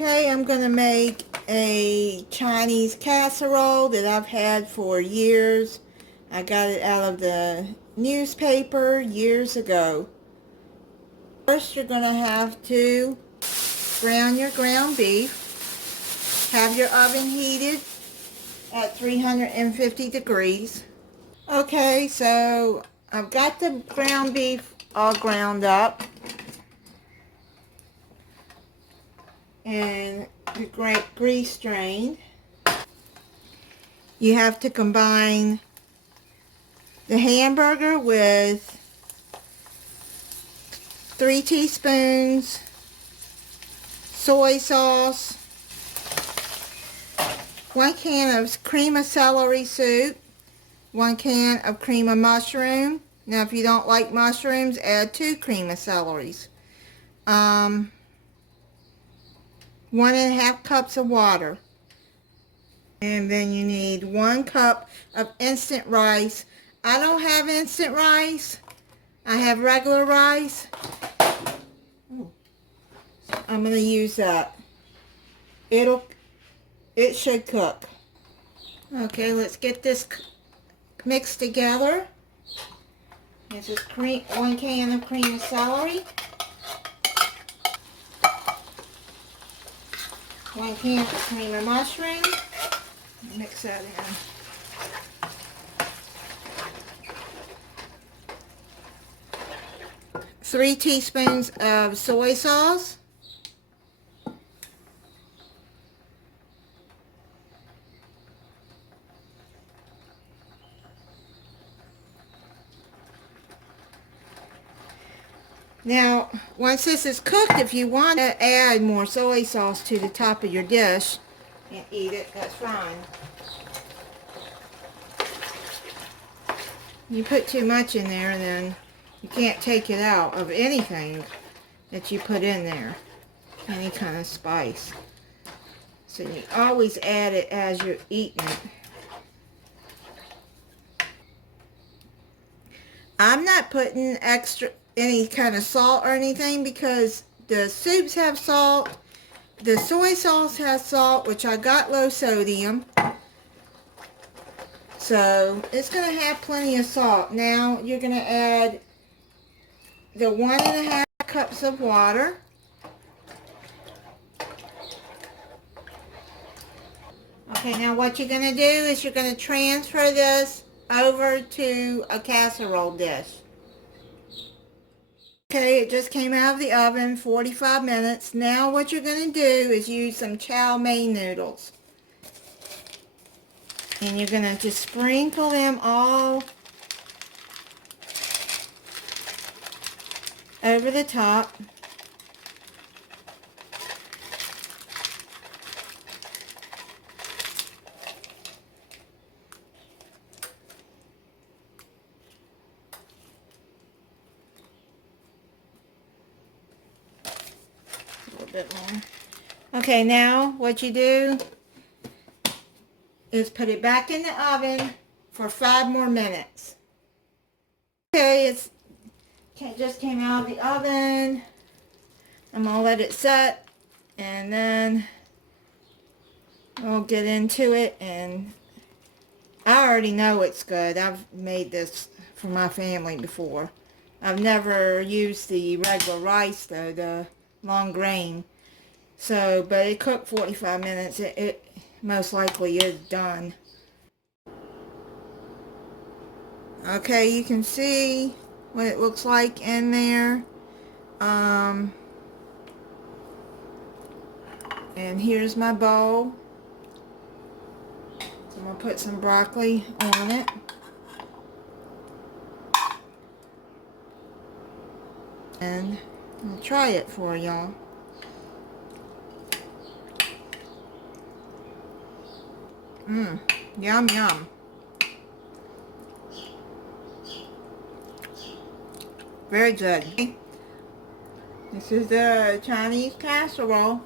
Okay, I'm going to make a Chinese casserole that I've had for years. I got it out of the newspaper years ago. First, you're going to have to brown your ground beef. Have your oven heated at 350 degrees. Okay, so I've got the ground beef all ground up. And the grease drained. You have to combine the hamburger with 3 teaspoons soy sauce, 1 can of cream of celery soup, 1 can of cream of mushroom. Now if you don't like mushrooms, add 2 cream of celeries. 1½ cups of water. And then you need 1 cup of instant rice. I don't have instant rice. I have regular rice. Ooh. So I'm going to use that. It should cook. Okay, let's get this mixed together. This is 1 can of cream of celery. 1 can of cream of mushroom. Mix that in. 3 teaspoons of soy sauce. Now, once this is cooked, if you want to add more soy sauce to the top of your dish and eat it, that's fine. You put too much in there, and then you can't take it out of anything that you put in there, any kind of spice. So you always add it as you're eating it. I'm not putting any kind of salt or anything because the soups have salt. The soy sauce has salt, which I got low sodium. So it's going to have plenty of salt. Now you're going to add the 1½ cups of water. Okay, now what you're going to do is you're going to transfer this over to a casserole dish. Okay, it just came out of the oven, 45 minutes. Now what you're going to do is use some Chow noodles. And you're going to just sprinkle them all over the top. A little bit more. Okay, now what you do is put it back in the oven for 5 more minutes. Okay, it just came out of the oven. I'm going to let it set, and then we'll get into it. And I already know it's good. I've made this for my family before. I've never used the regular rice though, the long grain. So, but it cooked 45 minutes. It most likely is done. Okay, you can see what it looks like in there. And here's my bowl. So I'm going to put some broccoli on it. And I'll try it for y'all. Yum yum. Very good. This is the Chinese casserole.